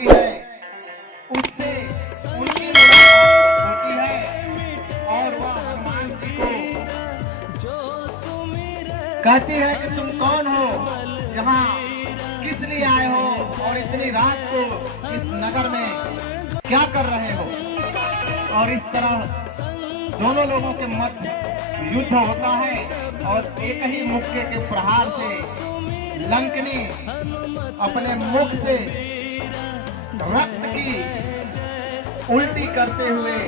होती है उससे उनकी मुलाकात होती है और वह हनुमान जी को कहती है कि तुम कौन हो, यहाँ किस लिए आए हो और इतनी रात को इस नगर में क्या कर रहे हो। और इस तरह दोनों लोगों के मध्य युद्ध होता है और एक ही मुक्के के प्रहार से लंकनी अपने मुख से रक्त की उल्टी करते हुए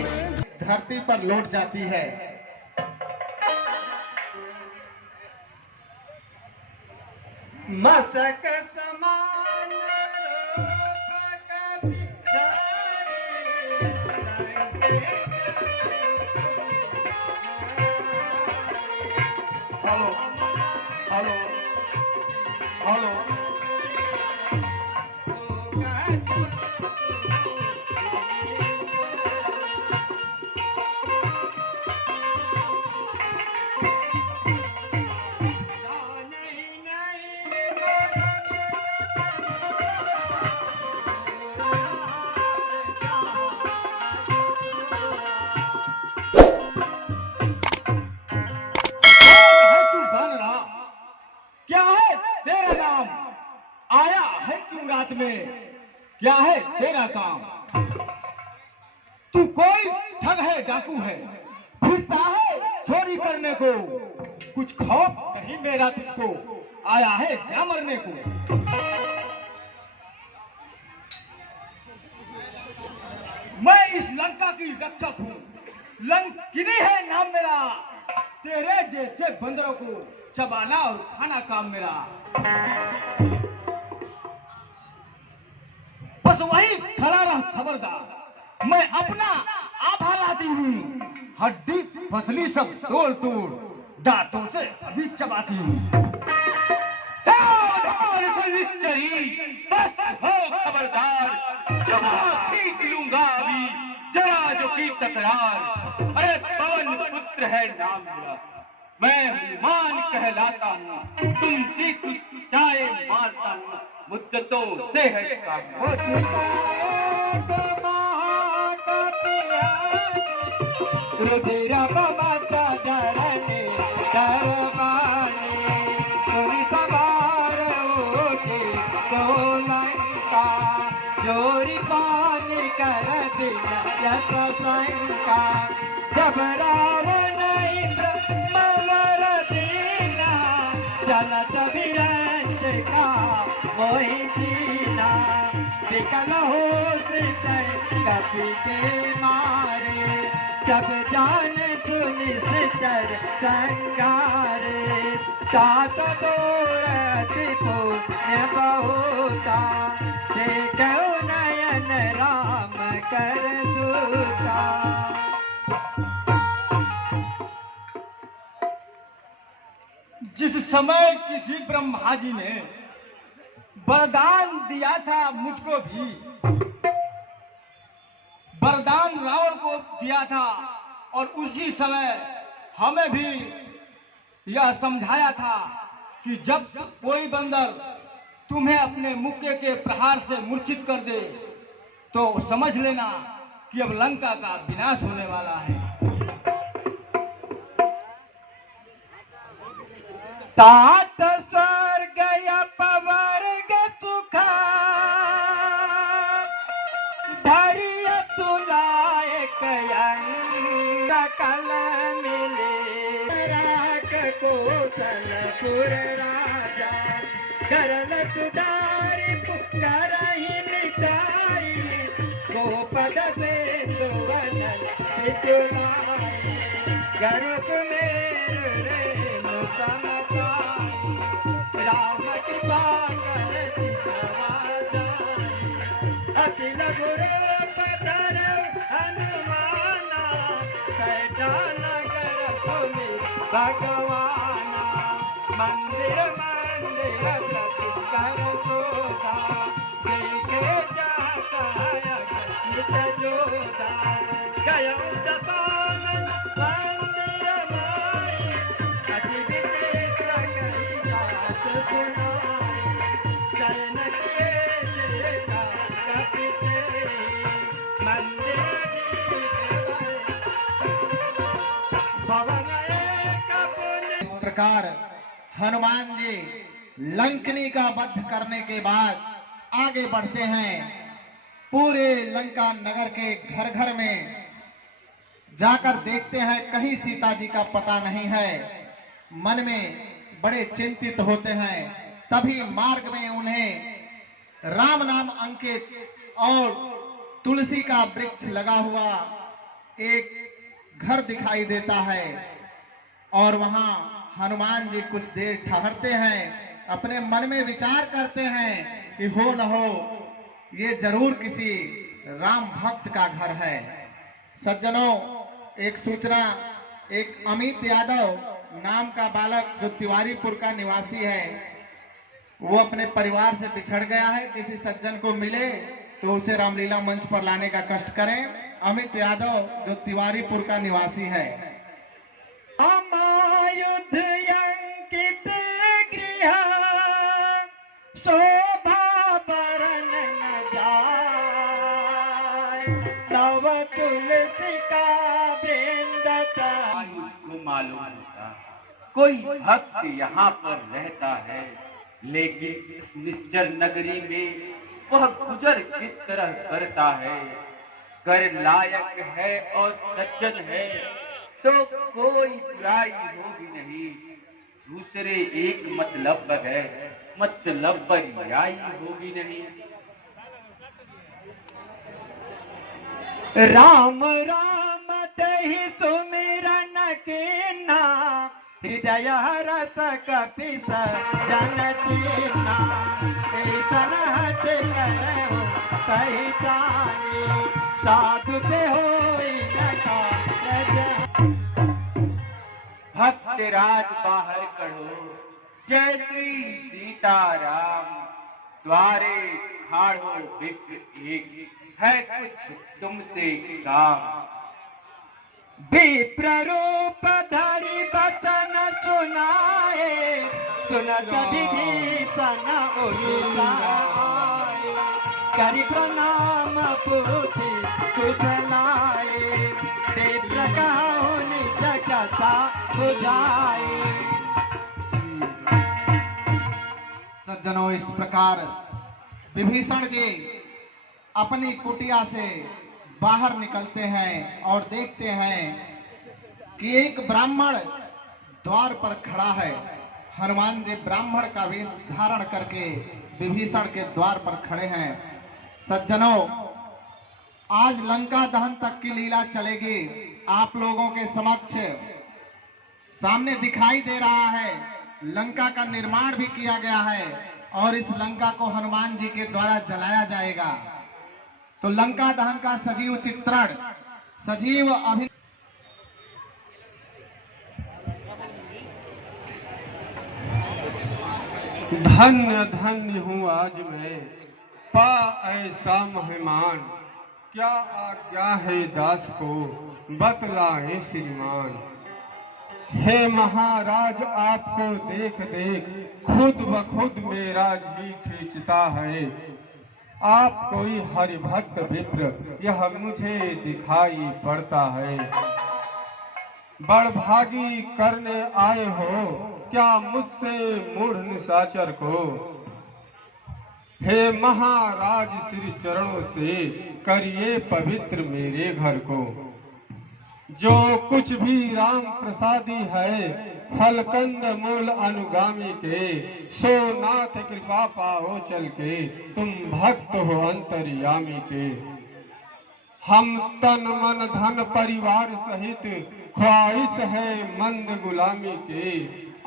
धरती पर लौट जाती है। मस्तक समान रूप हेलो हेलो हेलो क्या है तेरा नाम, आया है क्यों रात में, क्या है तेरा काम। तू कोई ठग है, डाकू है, फिरता है चोरी करने को, कुछ खौफ नहीं मेरा तुझको, आया है जा मरने को। मैं इस लंका की रक्षक हूँ, लंकिनी है नाम मेरा, तेरे जैसे बंदरों को चबाना और खाना काम मेरा। बस वही खड़ा रह खबरदार, मैं अपना आभा लाती हूँ, हड्डी फसली सब तोड़ तोड़ दांतों से अभी चबाती हूँ। सावधान फलिश्तरी, बस हो खबरदार, जमा खींच लूंगा अभी जरा जो की तकरार। अरे पवन पुत्र है नाम मेरा, मैं हनुमान कहलाता हूँ, तुम की चाहे मारता हूँ, मुद्दतों से है काम। रुधिर बबता धरने दरबाने, तुरी सवार उठे तो लंका, जोरी पानी कर दिया यश शंका। जब रावण इंद्र मगर दीना, जनत विरंज का मोहि दीना, विकल हो सितै कपि के मारे, जब जान सुनि सितर संगारे। तात तोरति पुण्य बहुता, देखो नयन राम कर दूता। जिस समय किसी ब्रह्मा जी ने वरदान दिया था मुझको भी, वरदान रावण को दिया था, और उसी समय हमें भी यह समझाया था कि जब कोई बंदर तुम्हें अपने मुक्के के प्रहार से मूर्छित कर दे तो समझ लेना कि अब लंका का विनाश होने वाला है। तात स्वर्ग अपवर्ग सुखा, धैर्य तुलाए सकल मिले, राख कोसलपुर राजा, करल सुधारि करहि मिटाई, गोपद से सुवनन चुलाई, गरुड़ सुमेरु रेणु समताई, राम कृपा कर सिधवा जाई, अति लघु रूप धरौ हनुमाना, कैटा नगर सुमि भगवाना, मंदिर मंदिर प्रति कर शोधा, देखे जाता नित जोधा, गयौ दशानन मंदिर माई, अति विचित्र कहि जात सुनाई, शरण किए कपि प्रकार हनुमान जी लंकनी का वध करने के बाद आगे बढ़ते हैं। पूरे लंका नगर के घर घर में जाकर देखते हैं, कहीं सीता जी का पता नहीं है। मन में बड़े चिंतित होते हैं। तभी मार्ग में उन्हें राम नाम अंकित और तुलसी का वृक्ष लगा हुआ एक घर दिखाई देता है और वहां हनुमान जी कुछ देर ठहरते हैं। अपने मन में विचार करते हैं कि हो न हो ये जरूर किसी राम भक्त का घर है। सज्जनों, एक सूचना, एक अमित यादव नाम का बालक जो तिवारीपुर का निवासी है, वो अपने परिवार से बिछड़ गया है। किसी सज्जन को मिले तो उसे रामलीला मंच पर लाने का कष्ट करें। अमित यादव जो तिवारीपुर का निवासी है। युद्ध अंकित गृह शोभा बरन न जाय, नव तुलसी का वृंद मुझको मालूम होता कोई भक्त यहाँ पर रहता है, लेकिन इस निश्चर नगरी में वह गुजर किस तरह करता है। कर लायक है और सज्जन है तो कोई बुराई होगी नहीं। दूसरे एक मतलब है, मतलब बरियाई होगी नहीं। राम राम तहि सुमिरन कीना, हृदय रस कपिस जन चीना। ऐसन हट करहु पहचानी, साधु ते होई न कारज। भक्त राज बाहर करो, जय श्री सीताराम। द्वारे खाड़ो विप्र एक, है कुछ तुमसे काम। विप्र रूप धरि बचन सुनाए, सुनत विभीषण उठाए। करि प्रणाम पूछि कुशलाए, विप्र कहु निज कथा बुझाए। सज्जनों, इस प्रकार विभीषण जी अपनी कुटिया से बाहर निकलते हैं और देखते हैं कि एक ब्राह्मण द्वार पर खड़ा है। हनुमान जी ब्राह्मण का वेश धारण करके विभीषण के द्वार पर खड़े हैं। सज्जनों, आज लंका दहन तक की लीला चलेगी। आप लोगों के समक्ष सामने दिखाई दे रहा है, लंका का निर्माण भी किया गया है और इस लंका को हनुमान जी के द्वारा जलाया जाएगा। तो लंका दहन का सजीव चित्रण, सजीव अभिनय। धन्य धन्य हूँ आज मैं, पा ऐसा मेहमान। क्या आज्ञा है दास को, बतलाए श्रीमान। हे महाराज, आपको देख देख खुद ब खुद मेरा जी खींचता है। आप कोई हरिभक्त विप्र यह मुझे दिखाई पड़ता है। बड़भागी करने आए हो क्या मुझसे मूढ़ निशाचर को। हे महाराज, श्री चरणों से करिए पवित्र मेरे घर को। जो कुछ भी राम प्रसादी है, फलकंद मूल अनुगामी के। सोनाथ कृपा पाओ चल के, तुम भक्त हो अंतर्यामी के। हम तन मन धन परिवार सहित, ख्वाहिश है मंद गुलामी के।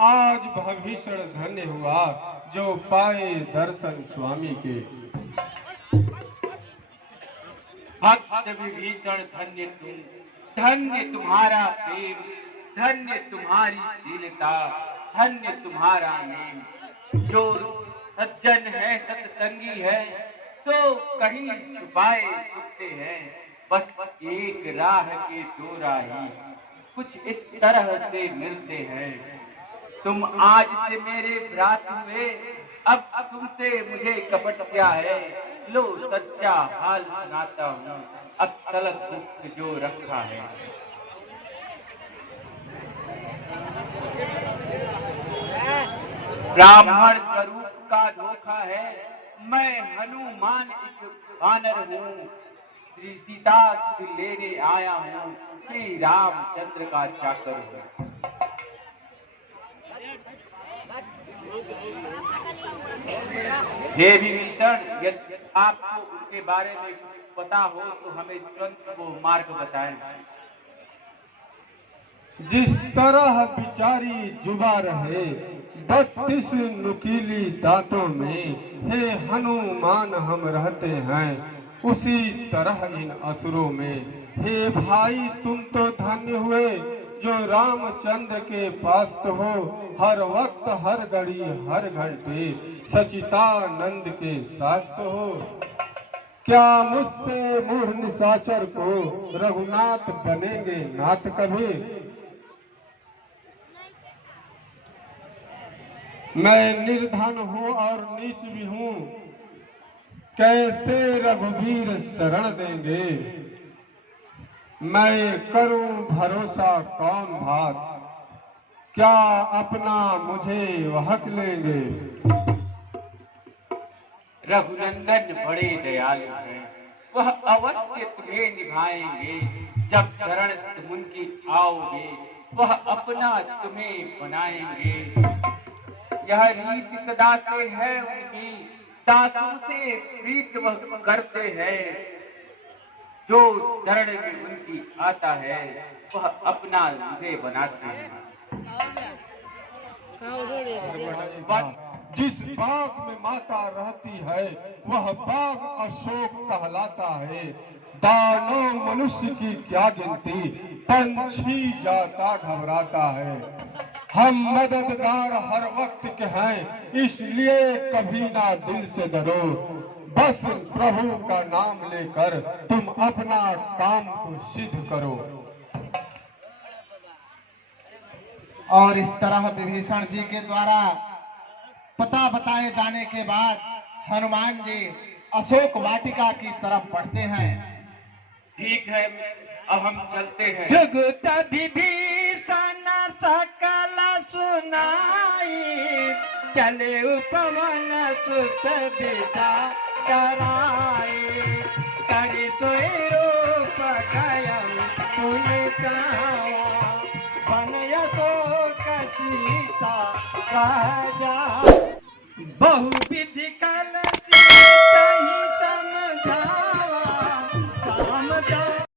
आज भविष्य धन्य हुआ, जो पाए दर्शन स्वामी के। भक्त विभीषण धन्य तुम, धन्य तुम्हारा प्रेम, धन्य तुम्हारी शीलता, धन्य तुम्हारा नेम। जो सज्जन है सत्संगी है, तो कहीं छुपाए छुपते हैं। बस एक राह के दो राही, कुछ इस तरह से मिलते हैं। तुम आज से मेरे भ्रात हुए, अब तुमसे मुझे कपट क्या है। लो सच्चा हाल सुनाता हूँ, अब तलक दुख जो रखा है। ब्राह्मण स्वरूप का धोखा है। मैं हनुमान एक वानर हूँ, श्री सीता तुझे लेने आया हूँ, श्री रामचंद्र का चाकर हूँ। हे विभीषण, यदि आपको उनके बारे में कुछ पता हो तो हमें तुरंत वो मार्ग बताएं। जिस तरह बिचारी जुबा रहे 32 नुकीली दांतों में, हे हनुमान हम रहते हैं उसी तरह इन असुरों में। हे भाई तुम तो धन्य हुए जो रामचंद्र के पास तो हो, हर वक्त हर घड़ी हर घंटे सचितानंद के साथ तो हो। क्या मुझसे मूढ़ निशाचर को रघुनाथ बनेंगे नाथ कभी? मैं निर्धन हूँ और नीच भी हूँ, कैसे रघुवीर शरण देंगे? मैं करूं भरोसा कौन भात, क्या अपना मुझे वहक लेंगे? रघुनंदन बड़े दयालु हैं, वह अवश्य तुम्हें निभाएंगे। जब शरण तुम उनकी आओगे, वह अपना तुम्हें बनाएंगे। यह रीत सदा से है उनकी, दासों से प्रीत वह करते हैं। जो शरण में उनकी आता है, वह अपना मुझे बनाते हैं। जिस बाग में माता रहती है वह बाग अशोक कहलाता है। दानव मनुष्य की क्या गिनती, पंछी जाता घबराता है। हम मददगार हर वक्त के हैं, इसलिए कभी ना दिल से डरो। बस प्रभु का नाम लेकर तुम अपना काम को सिद्ध करो। और इस तरह विभीषण जी के द्वारा पता बताए जाने के बाद हनुमान जी अशोक वाटिका की तरफ बढ़ते हैं। ठीक है, अब हम चलते हैं। जुगत विभीषण सकल सुनाई, चले उपवन सुत विदा कराई। करि सोई रूप गयम तुम चावा, बन अशोक सीता राजा। बहु विधि कल सीता ही समझावा,